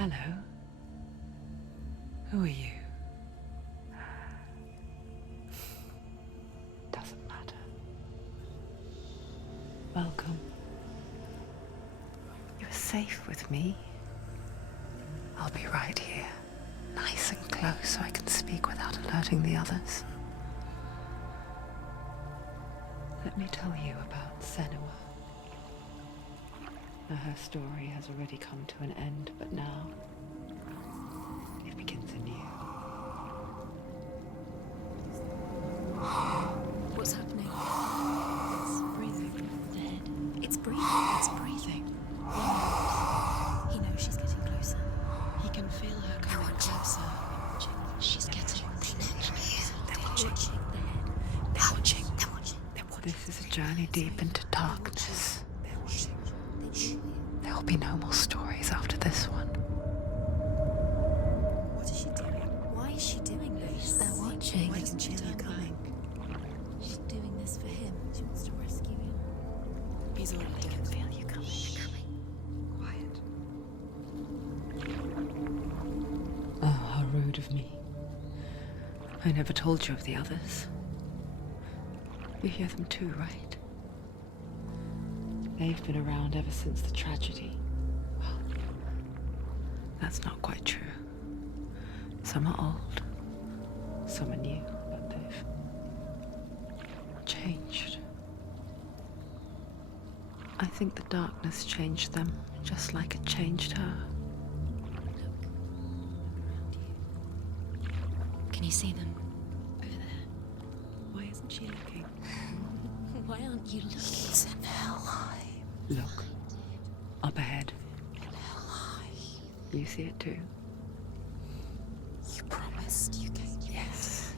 Hello. Who are you? Doesn't matter. Welcome. You're safe with me. I'll be right here, nice and close so I can speak without alerting the others. Let me tell you about Senua. Now, her story has already come to an end, but now it begins anew. What's happening? It's breathing. Dead. It's breathing. It's breathing. He knows she's getting closer. He can feel her coming closer. She's getting closer. They're watching. They're watching. They're watching. This is a journey deep into darkness. There will be no more stories after this one. What is she doing? Why is she doing this? They're watching. Why doesn't she turn coming? She's doing this for him. She wants to rescue him. He's already dead. I can feel you coming. Quiet. Oh, how rude of me. I never told you of the others. You hear them too, right? They've been around ever since the tragedy. Well, that's not quite true. Some are old, some are new, but they've changed. I think the darkness changed them, just like it changed her. Can you see them? Over there. Why isn't she looking? Why aren't you looking? It's in Hellblade. Look, up ahead. You see it too? You promised you gave. Yes.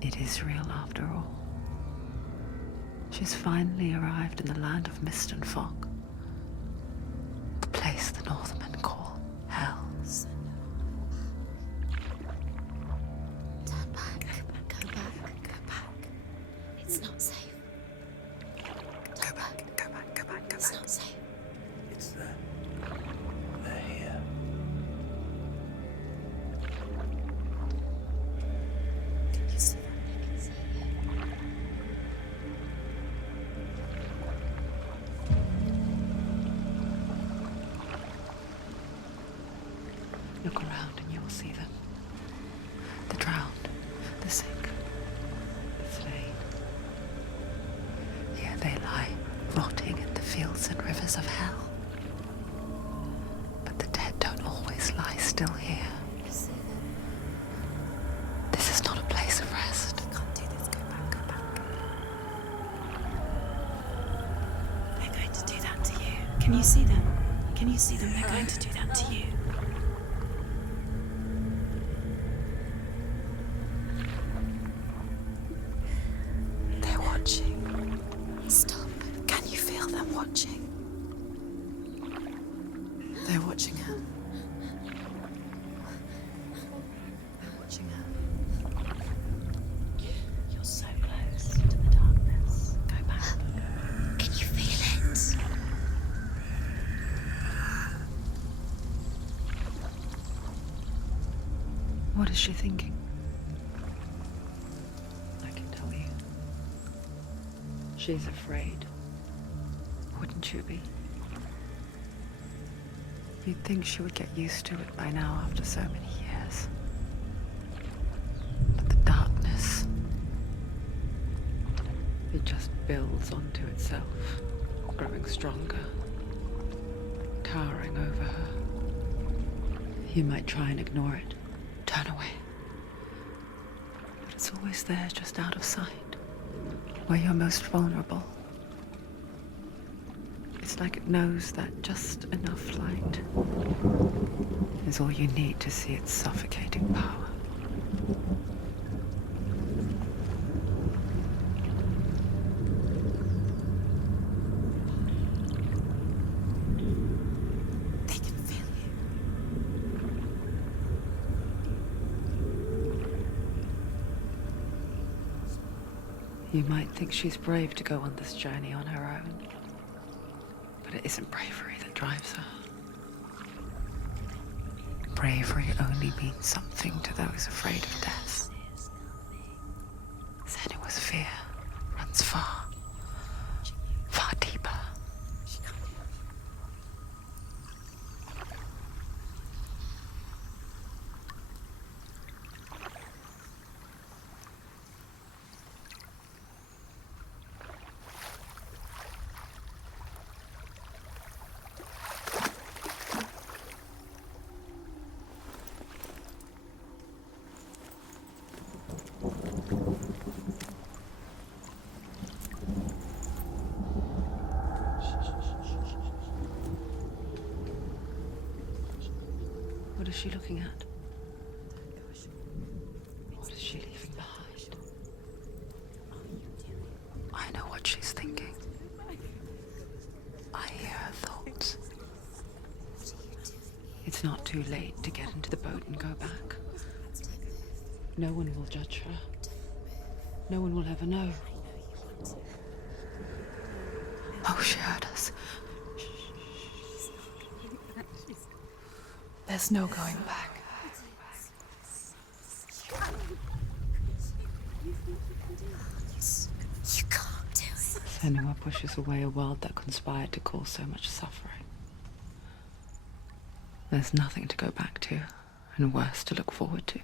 It is real after all. She's finally arrived in the land of mist and fog. The place the Northmen call Hell. Turn back. Go back. Go back. It's not safe. Go back, go back, go back, go It's back. not safe. It's them. They're here. Can you see them? They can see you. Look around and you will see them. The drowned, the sick, the slain. Here they lie, rotting in the fields and rivers of hell. But the dead don't always lie still here. You see them? This is not a place of rest. I can't do this. Go back. Go back. They're going to do that to you. Can you see them? Can you see them? They're going to do that to you. They're watching. Stop. Can you feel them watching? They're watching her. They're watching her. You're so close to the darkness. Go back. Can you feel it? What is she thinking? I can tell you. She's afraid. Wouldn't you be? You'd think she would get used to it by now after so many years. But the darkness, it just builds onto itself, growing stronger, towering over her. You might try and ignore it, turn away. But it's always there, just out of sight, where you're most vulnerable. It's like it knows that just enough light is all you need to see its suffocating power. They can feel you. You might think she's brave to go on this journey on her own, but it isn't bravery that drives her. bravery only means something to those afraid of death. Senua's fear runs far, far deeper. What is she looking at? What is she leaving behind? I know what she's thinking. I hear her thoughts. It's not too late to get into the boat and go back. No one will judge her. No one will ever know. Oh, she heard us. There's no going back. You can't do it. Senua pushes away a world that conspired to cause so much suffering. There's nothing to go back to, and worse to look forward to.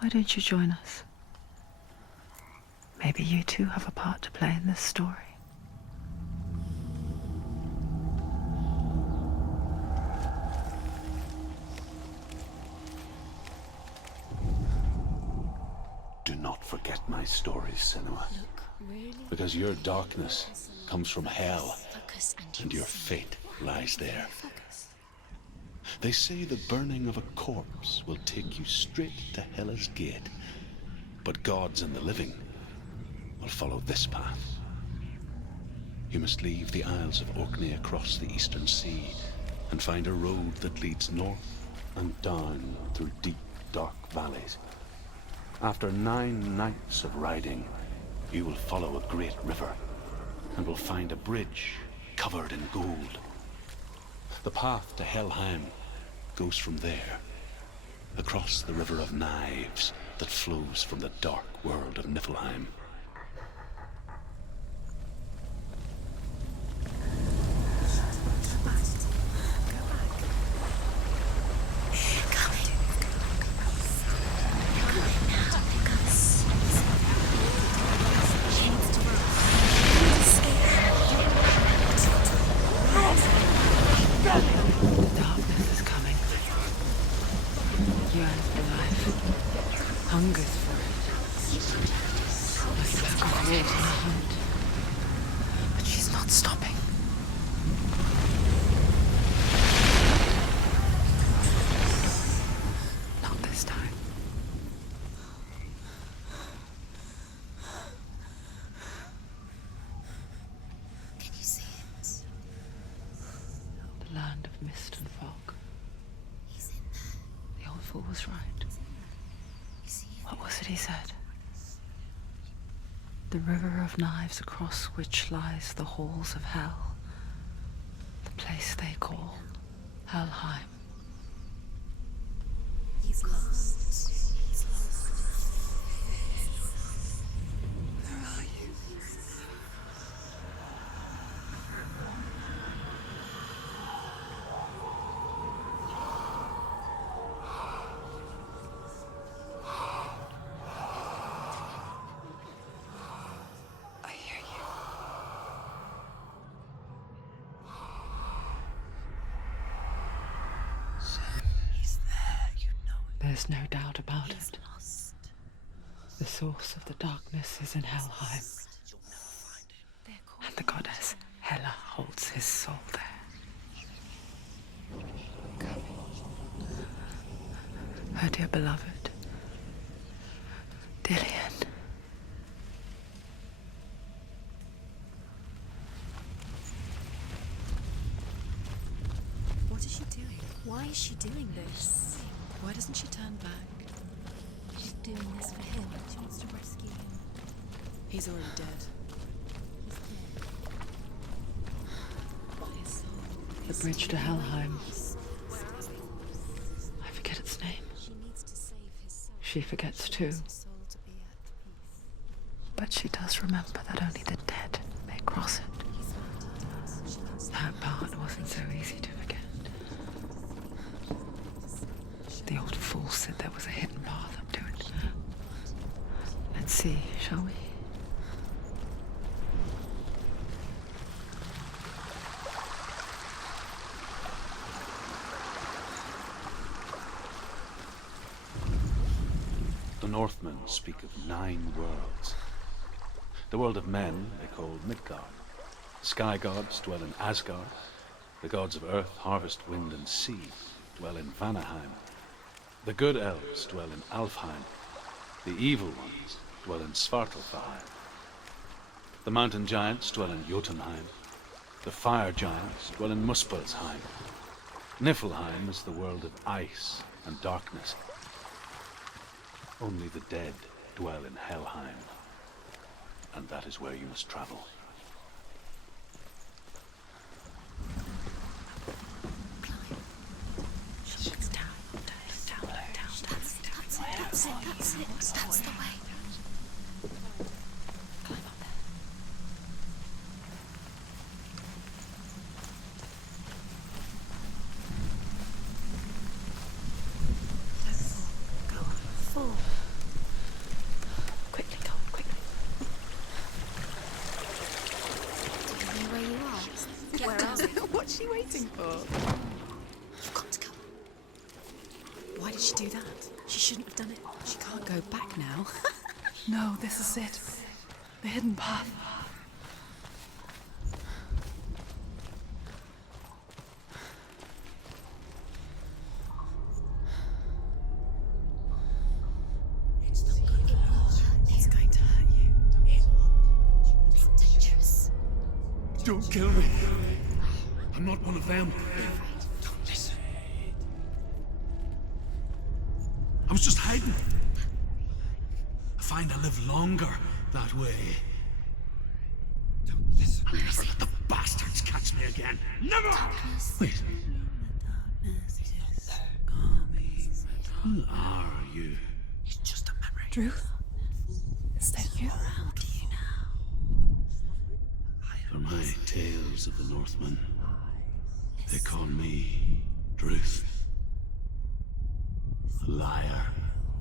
Why don't you join us? Maybe you too have a part to play in this story. Do not forget my stories, Senua. Because your darkness comes from hell, and your fate lies there. They say the burning of a corpse will take you straight to Hela's gate, but gods and the living will follow this path. You must leave the Isles of Orkney across the eastern sea and find a road that leads north and down through deep, dark valleys. After 9 nights of riding, you will follow a great river and will find a bridge covered in gold. The path to Helheim goes from there, across the river of knives that flows from the dark world of Niflheim. Darkness is coming. Yearns for life. Hungers for it. Like a pack of wolves on a hunt. But she's not stopping. Not this time. Can you see it? The land of mist and fog. He's in there. The old fool was right. You see it? What was it he said? The river of knives across which lies the halls of hell. The place they call Helheim. He's lost. He's lost. Where are you? I hear you. He's there, you know it. There's no doubt about He's it. lost. The source of the darkness is in Helheim, and the goddess Hela holds his soul there. Come. Her dear beloved, Dillian. What is she doing? Why is she doing this? Why doesn't she turn back? She's doing this for him. She wants to rescue him. He's already dead. He's dead. But his soul The bridge to Helheim. I forget its name. She forgets too. But she does remember that only the dead may cross it. That part wasn't so easy to forget. The old fool said there was a hidden path up to it. Let's see, shall we? The Northmen speak of 9 worlds. The world of men they call Midgard. The sky gods dwell in Asgard. The gods of earth, harvest, wind, and sea dwell in Vanaheim. The good elves dwell in Alfheim. The evil ones dwell in Svartalfheim. The mountain giants dwell in Jotunheim. The fire giants dwell in Muspelheim. Niflheim is the world of ice and darkness. Only the dead dwell in Helheim, and that is where you must travel. That's the way. Climb up there. Go on. 4. Quickly, go on, quickly. Do you know where you are? Where are we? What's she waiting for? You've got to go. Why did she do that? She shouldn't have done it. She can't go back now. No, this is it. The hidden path. It's going to hurt you. It's dangerous. Don't kill me. I'm not one of them. Don't listen. I was just hiding. I find I live longer that way. Don't listen. I'll never let the bastards catch me again. Never! Wait. Who are you? It's just a memory. Ruth? Is that you? How do you know? For my tales of the Northmen, they call me Druth. A liar.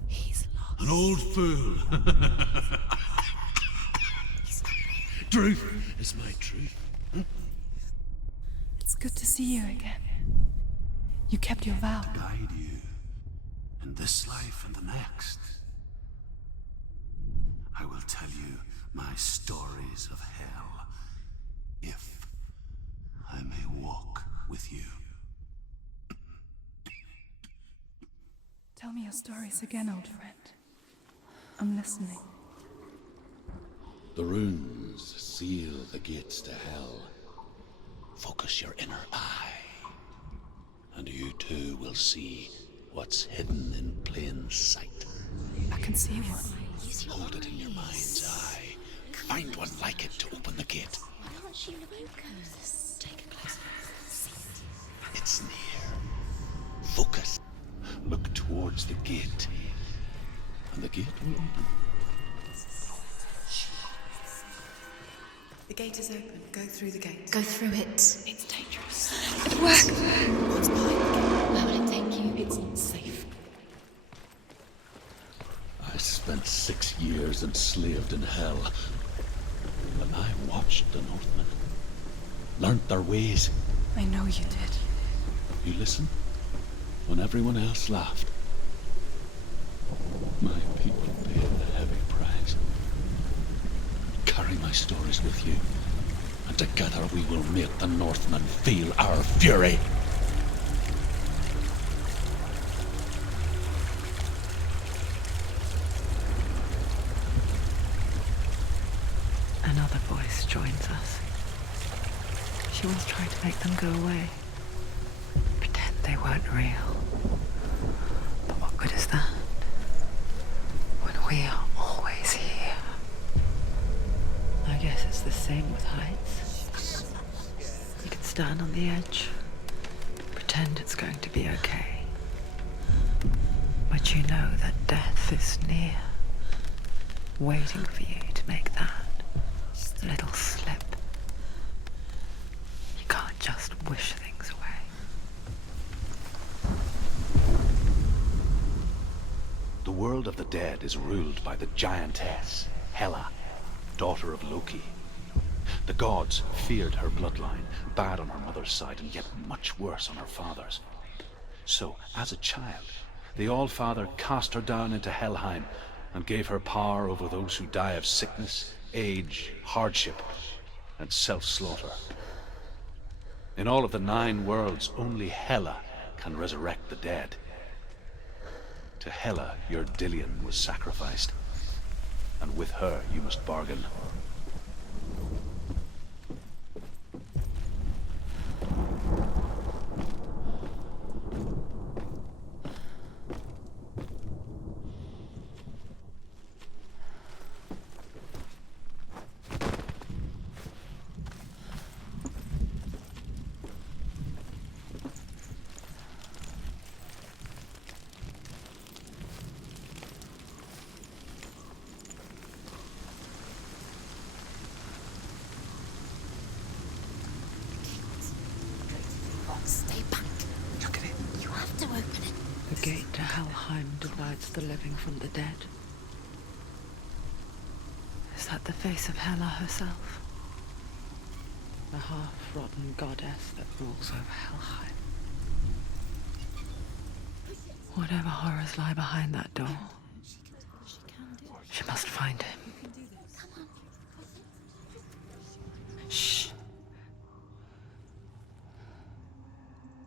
He's lost. An old fool. Truth is my truth. It's good to see you again. You kept your vow. Guide you in this life and the next. I will tell you my stories of hell, if I may walk with you. Tell me your stories again, old friend. I'm listening. The runes seal the gates to hell. Focus your inner eye, and you too will see what's hidden in plain sight. I can see one. Hold it in your mind's eye. Find one like it to open the gate. Why can't you focus? Take a closer. It's near. Focus. Look towards the gate, and the gate will open. The gate is open. Go through the gate. Go through it. It's dangerous. What's behind the gate? Where will it take you? It's not safe. I spent 6 years enslaved in hell, and I watched the Northmen, learnt their ways. I know you did. You listen when everyone else laughed. My people paid a heavy price. Carry my stories with you, and together we will make the Northmen feel our fury. Another voice joins us. She was trying to make them go away. Pretend they weren't real. But what good is that? When we are always here. I guess it's the same with heights. You can stand on the edge pretend it's going to be okay. But you know that death is near, waiting for you to make that little slip. You can't just wish things away. The world of the dead is ruled by the giantess, Hela, daughter of Loki. The gods feared her bloodline, bad on her mother's side and yet much worse on her father's. So, as a child, the All-Father cast her down into Helheim and gave her power over those who die of sickness, age, hardship, and self-slaughter. In all of the 9 worlds, only Hela can resurrect the dead. To Hela, your Dillion was sacrificed, and with her you must bargain. Stay back. Look at it. You have to open it. The gate to Helheim divides the living from the dead. Is that the face of Hela herself? The half-rotten goddess that rules over Helheim. Whatever horrors lie behind that door, she must find him. Shh.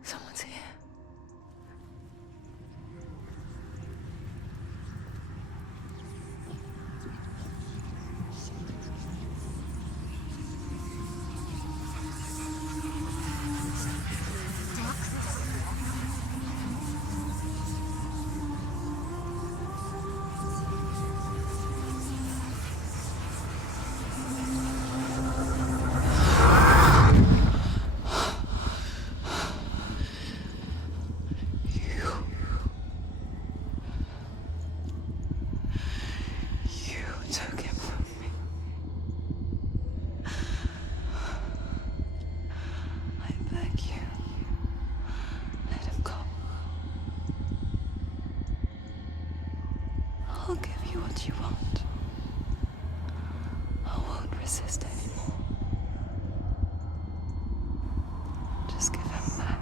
Someone's here. Took him from me. I beg you, let him go. I'll give you what you want. I won't resist anymore. Just give him back.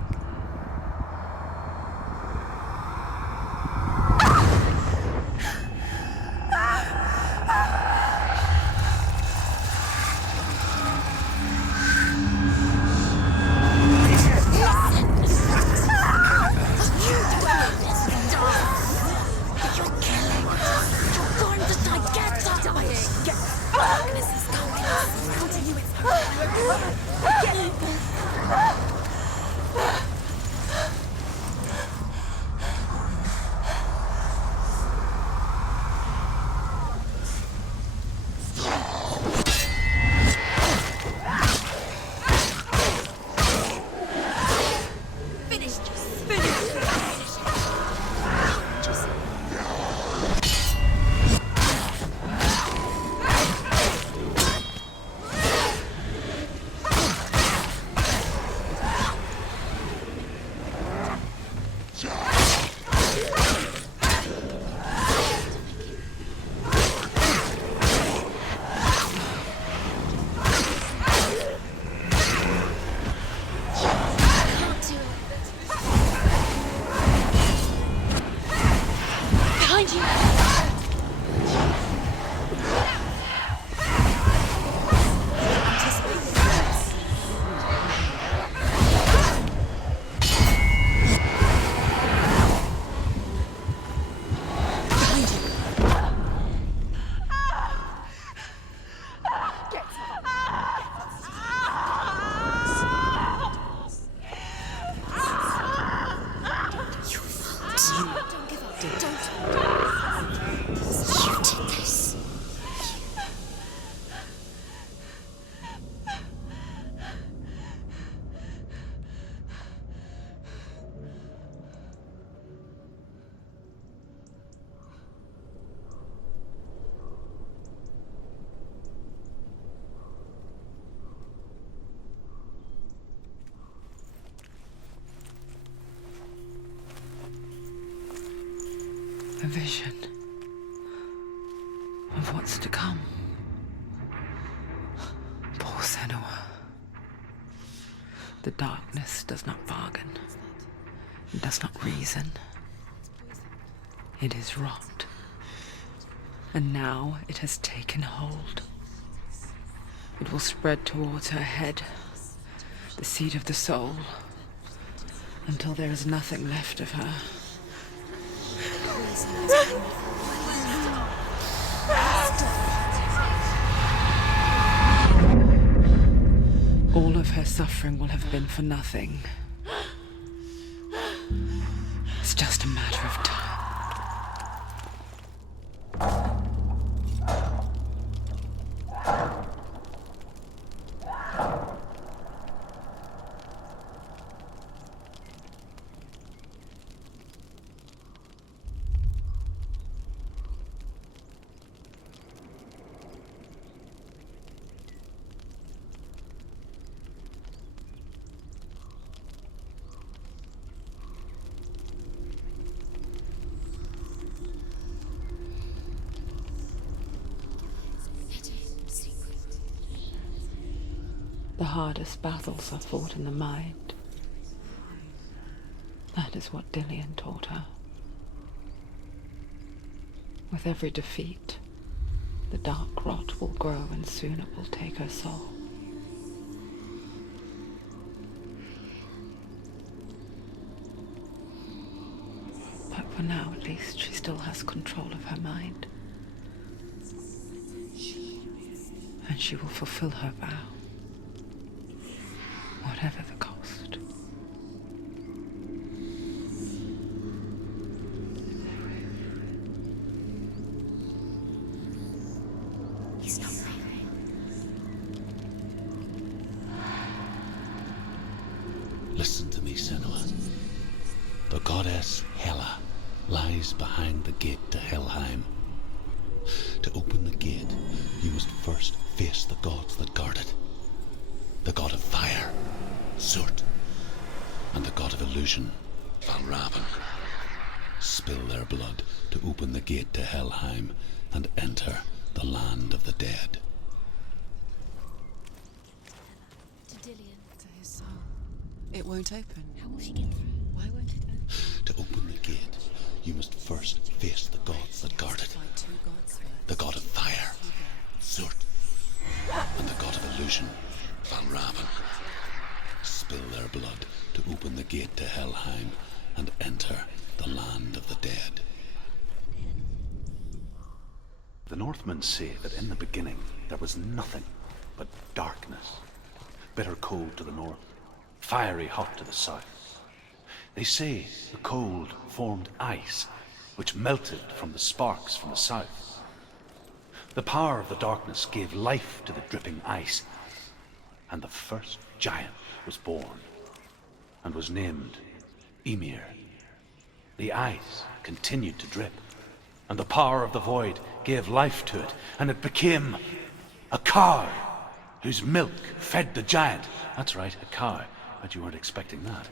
A vision of what's to come. Poor Senua. The darkness does not bargain. It does not reason. It is rot. And now it has taken hold. It will spread towards her head, the seat of the soul, until there is nothing left of her. All of her suffering will have been for nothing. It's just a matter of time. The hardest battles are fought in the mind. That is what Dillian taught her. With every defeat, the dark rot will grow and soon it will take her soul. But for now, at least, she still has control of her mind. And she will fulfill her vow. Whatever the cost. He's not moving. Listen to me, Senua. The goddess Hela lies behind the gate to Helheim. To open the gate, you must first face the gods that guard it. The god of fire, Surt, and the god of illusion, Valravan. Spill their blood to open the gate to Helheim and enter the land of the dead. To Dillian. To his soul. It won't open. How will she get through? Why won't it open? To open the gate, you must first face the gods that guard it. Fight two gods first. The god of fire, Surt, and the god of illusion, Valravan. Spill their blood to open the gate to Helheim and enter the land of the dead. The Northmen say that in the beginning there was nothing but darkness. Bitter cold to the north, fiery hot to the south. They say the cold formed ice, which melted from the sparks from the south. The power of the darkness gave life to the dripping ice, and the first giant was born, and was named Ymir. The ice continued to drip, and the power of the void gave life to it, and it became a cow, whose milk fed the giant. That's right, a cow. Bet you weren't expecting that.